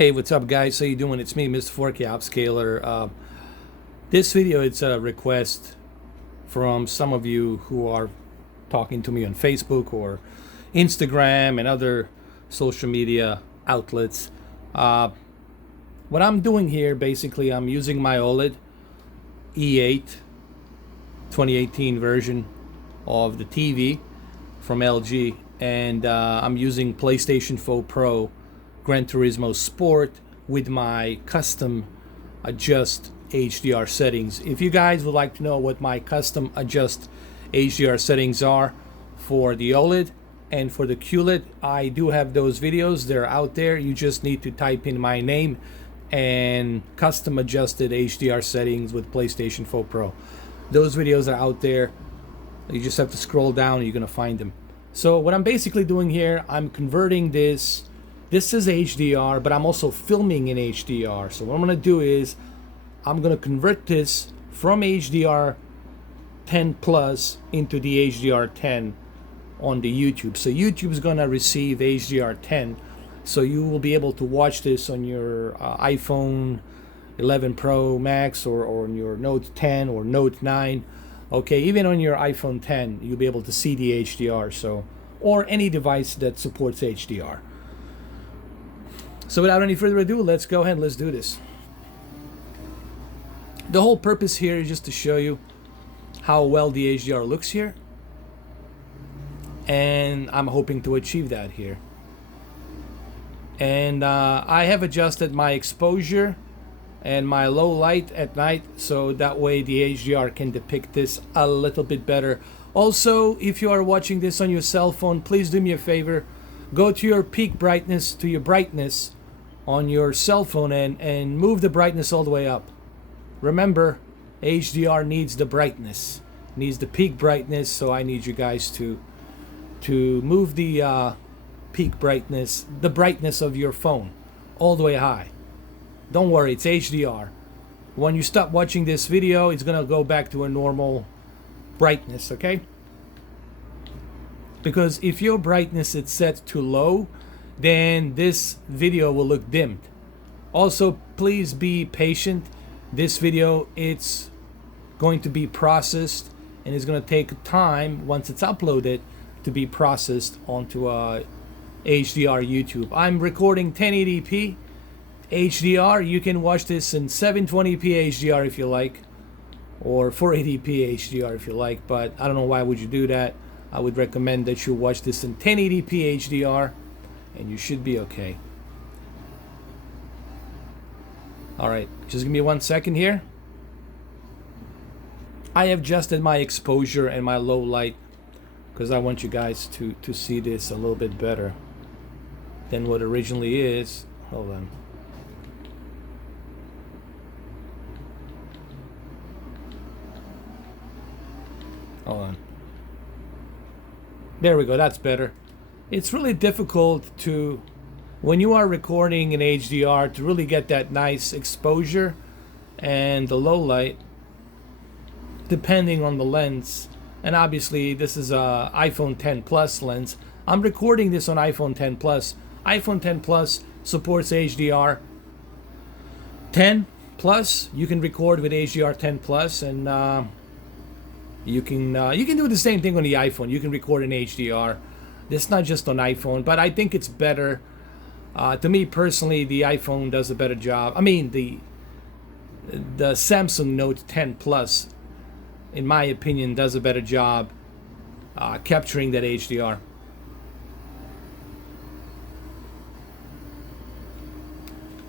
Hey, what's up, guys? How you doing? It's me, Mr. 4K Upscaler. This video, it's a request from some of you who are talking to me on Facebook or Instagram and other social media outlets. What I'm doing here, basically, I'm using my OLED E8 2018 version of the TV from LG, and I'm using PlayStation 4 Pro Gran Turismo Sport with my custom adjust HDR settings. If you guys would like to know what my custom adjust HDR settings are for the OLED and for the QLED, I do have those videos. They're out there. You just need to type in my name and custom adjusted HDR settings with PlayStation 4 Pro. Those videos are out there. You just have to scroll down and you're gonna find them. So what I'm basically doing here, I'm converting this is HDR, but I'm also filming in HDR. So what I'm gonna do is I'm gonna convert this from HDR 10 plus into the HDR 10 on the YouTube. So YouTube is gonna receive HDR 10, so you will be able to watch this on your iPhone 11 Pro Max or on your Note 10 or Note 9. Okay, even on your iPhone 10, you'll be able to see the HDR. So, or any device that supports HDR. So without any further ado, let's go ahead and let's do this. The whole purpose here is just to show you how well the HDR looks here. And I'm hoping to achieve that here. And I have adjusted my exposure and my low light at night, so that way the HDR can depict this a little bit better. Also, if you are watching this on your cell phone, please do me a favor. Go to your peak brightness, to your brightness on your cell phone and move the brightness all the way up. Remember, HDR needs the brightness, needs the peak brightness, so I need you guys to move the peak brightness, the brightness of your phone all the way high. Don't worry, it's HDR. When you stop watching this video, it's gonna go back to a normal brightness, okay? Because if your brightness is set too low, then this video will look dimmed. Also, please be patient. This video, it's going to be processed and it's going to take time once it's uploaded to be processed onto HDR YouTube. I'm recording 1080p HDR. You can watch this in 720p HDR if you like, or 480p HDR if you like, but I don't know why would you do that. I would recommend that you watch this in 1080p HDR and you should be okay. Alright, just give me 1 second here. I have adjusted my exposure and my low light because I want you guys to see this a little bit better than what originally is. Hold on. Hold on. There we go, that's better. It's really difficult to, when you are recording in HDR, to really get that nice exposure and the low light, depending on the lens. And obviously this is a iPhone 10 Plus lens. I'm recording this on iPhone 10 Plus. iPhone 10 Plus supports HDR 10 Plus. You can record with HDR 10 Plus, and you can do the same thing on the iPhone. You can record in HDR. It's not just on iPhone, but I think it's better. To me personally, the iPhone does a better job. I mean, the Samsung Note 10 Plus, in my opinion, does a better job capturing that HDR.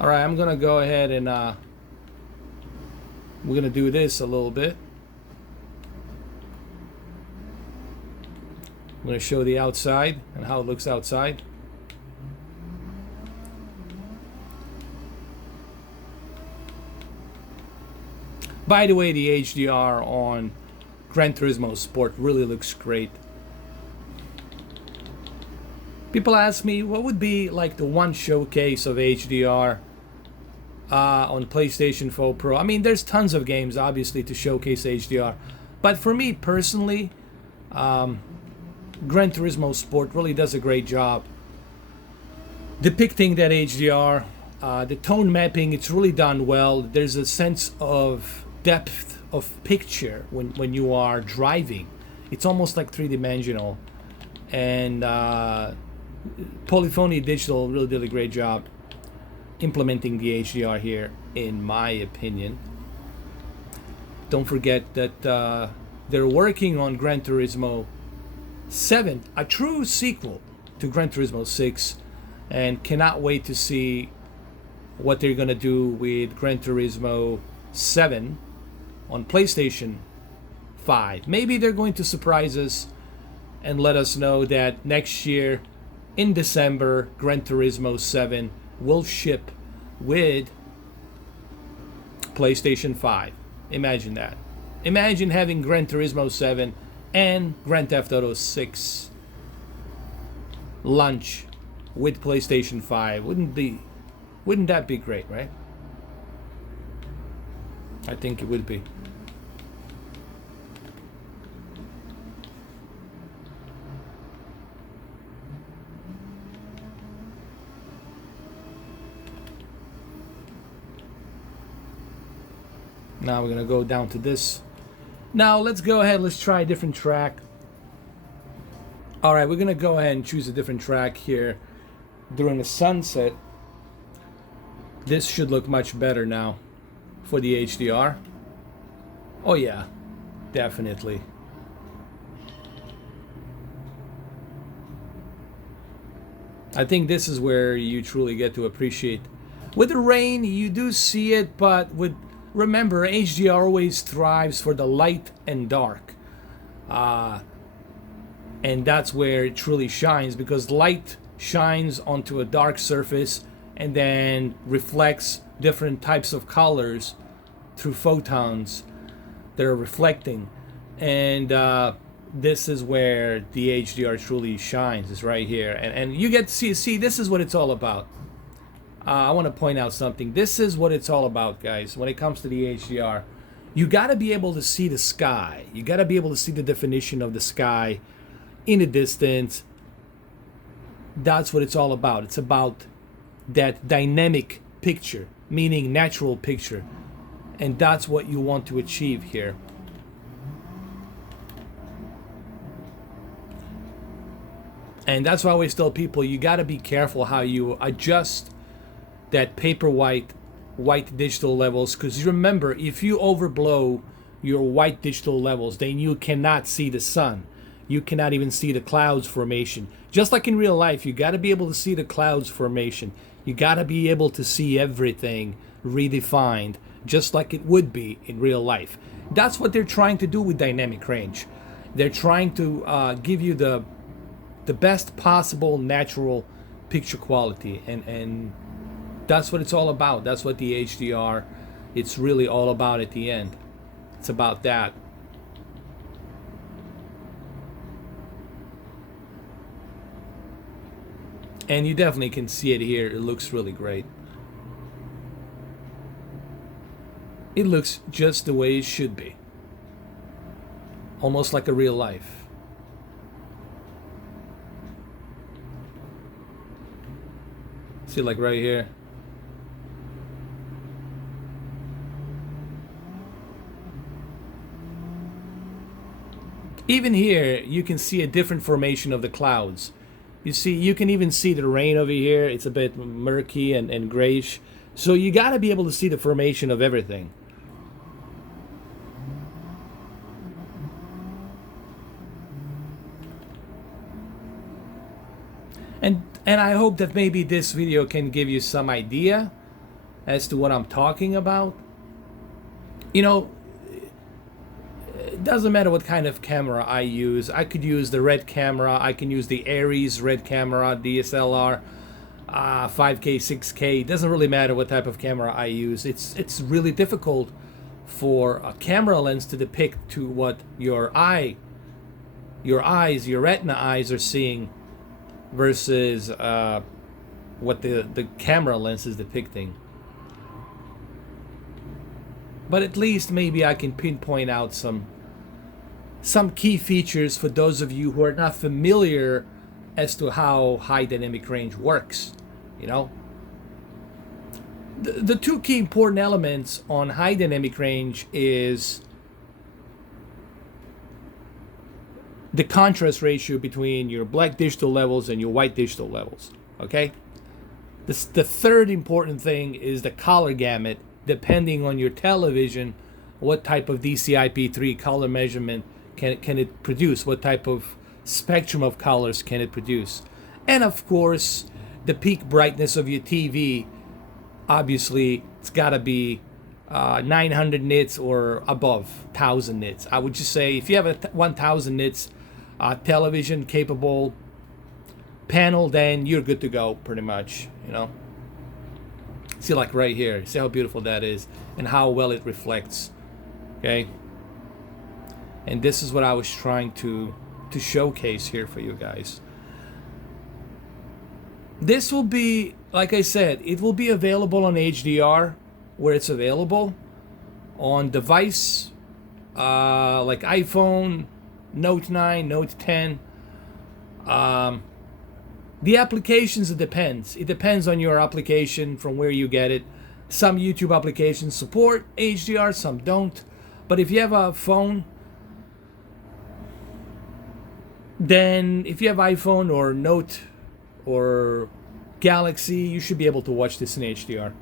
All right, I'm gonna go ahead and we're gonna do this a little bit. I'm going to show the outside and how it looks outside. By the way, the HDR on Gran Turismo Sport really looks great. People ask me what would be like the one showcase of HDR on PlayStation 4 Pro. I mean, there's tons of games obviously to showcase HDR, but for me personally, Gran Turismo Sport really does a great job depicting that HDR The tone mapping, it's really done well. There's a sense of depth of picture when you are driving. It's almost like three-dimensional. And Polyphony Digital really did a great job implementing the HDR here, in my opinion. Don't forget that they're working on Gran Turismo 7, a true sequel to Gran Turismo 6, and cannot wait to see what they're gonna do with Gran Turismo 7 on PlayStation 5. Maybe they're going to surprise us and let us know that next year in December Gran Turismo 7 will ship with PlayStation 5. Imagine that. Imagine having Gran Turismo 7 and Grand Theft Auto 6 launch with PlayStation 5. Wouldn't that be great, right? I think it would be. Now we're gonna go down to this. Now let's go ahead, let's try a different track. Alright, we're gonna go ahead and choose a different track here during the sunset. This should look much better now for the HDR. Oh yeah, definitely. I think this is where you truly get to appreciate. With the rain, you do see it, but remember, HDR always thrives for the light and dark. And that's where it truly shines, because light shines onto a dark surface and then reflects different types of colors through photons that are reflecting. And this is where the HDR truly shines, is right here. And you get to see, this is what it's all about. I want to point out something. This is what it's all about, guys. When it comes to the HDR, you got to be able to see the sky. You got to be able to see the definition of the sky in the distance. That's what it's all about. It's about that dynamic picture, meaning natural picture. And that's what you want to achieve here. And that's why I always tell people, you got to be careful how you adjust that paper white digital levels, because remember, if you overblow your white digital levels, then you cannot see the sun. You cannot even see the clouds formation. Just like in real life, you got to be able to see the clouds formation. You got to be able to see everything redefined, just like it would be in real life. That's what they're trying to do with dynamic range. They're trying to give you the best possible natural picture quality, and that's what it's all about. That's what the HDR, it's really all about at the end. It's about that. And you definitely can see it here. It looks really great. It looks just the way it should be. Almost like a real life. See, like right here. Even here, you can see a different formation of the clouds. You see, you can even see the rain over here. It's a bit murky and grayish. So you got to be able to see the formation of everything. And I hope that maybe this video can give you some idea as to what I'm talking about. You know, it doesn't matter what kind of camera I use. I could use the red camera. I can use the Aries red camera, DSLR, 5K, 6K. It doesn't really matter what type of camera I use. It's really difficult for a camera lens to depict to what your eyes, your retina eyes are seeing versus what the camera lens is depicting. But at least maybe I can pinpoint out some key features for those of you who are not familiar as to how high dynamic range works, you know? The two key important elements on high dynamic range is the contrast ratio between your black digital levels and your white digital levels. Okay? The third important thing is the color gamut, depending on your television, what type of DCI-P3 color measurement can it produce, what type of spectrum of colors can it produce. And of course, the peak brightness of your TV, obviously, it's got to be 900 nits or above 1000 nits. I would just say if you have a 1000 nits television capable panel, then you're good to go pretty much, you know. See, like right here, see how beautiful that is and how well it reflects. Okay, and this is what I was trying to showcase here for you guys. This will be, like I said, it will be available on HDR where it's available on device like iPhone, Note 9, Note 10. The applications, it depends. It depends on your application from where you get it. Some YouTube applications support HDR, some don't. But if you have a phone, then if you have iPhone or Note or Galaxy, you should be able to watch this in HDR.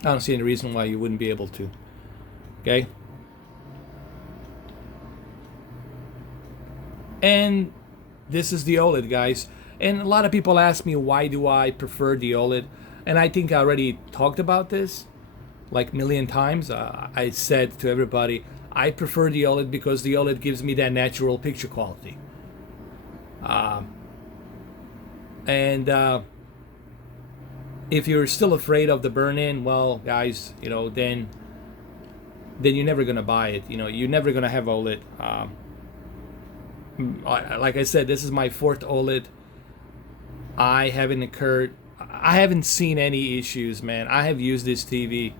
I don't see any reason why you wouldn't be able to. Okay? And this is the OLED, guys. And a lot of people ask me, why do I prefer the OLED? And I think I already talked about this like a million times. I said to everybody, I prefer the OLED because the OLED gives me that natural picture quality. If you're still afraid of the burn-in, well, guys, you know, then you're never gonna buy it. You know, you're never gonna have OLED. Like I said, this is my fourth OLED. I haven't seen any issues, man. I have used this TV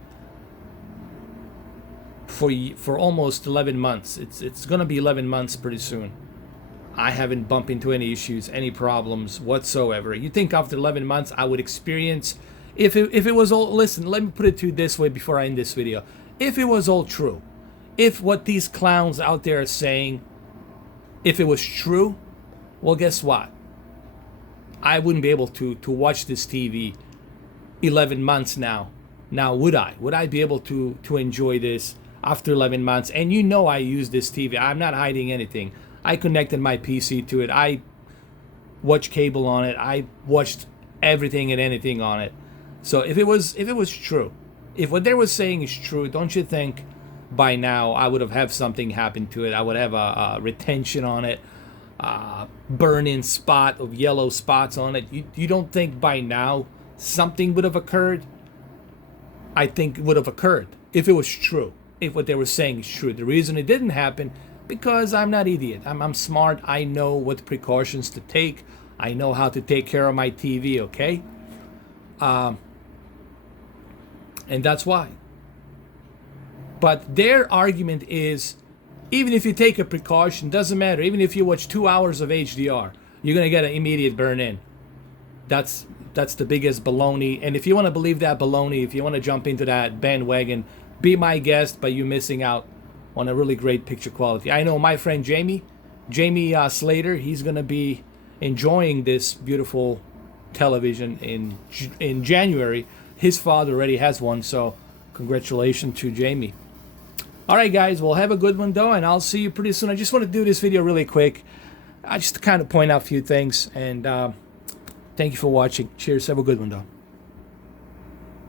for almost 11 months. It's gonna be 11 months pretty soon. I haven't bumped into any issues, any problems whatsoever. You think after 11 months I would experience, if it was all, listen, let me put it to you this way before I end this video. If it was all true, if what these clowns out there are saying, if it was true, well, guess what? I wouldn't be able to watch this TV 11 months now. Now, would I? Would I be able to enjoy this after 11 months? And you know I use this TV. I'm not hiding anything. I connected my PC to it. I watched cable on it. I watched everything and anything on it. So if it was true, if what they were saying is true, don't you think by now I would have had something happen to it? I would have a retention on it, burn-in spot of yellow spots on it. You don't think by now something would have occurred? I think it would have occurred if it was true, if what they were saying is true. The reason it didn't happen, because I'm not idiot. I'm smart. I know what precautions to take. I know how to take care of my TV, okay? And that's why. But their argument is, even if you take a precaution, doesn't matter. Even if you watch 2 hours of HDR, you're going to get an immediate burn-in. That's the biggest baloney. And if you want to believe that baloney, if you want to jump into that bandwagon, be my guest, but you're missing out on a really great picture quality. I know my friend Jamie Slater, he's going to be enjoying this beautiful television in January. His father already has one, so congratulations to Jamie. All right, guys, well, have a good one, though, and I'll see you pretty soon. I just want to do this video really quick. I just kind of point out a few things, and thank you for watching. Cheers. Have a good one, though.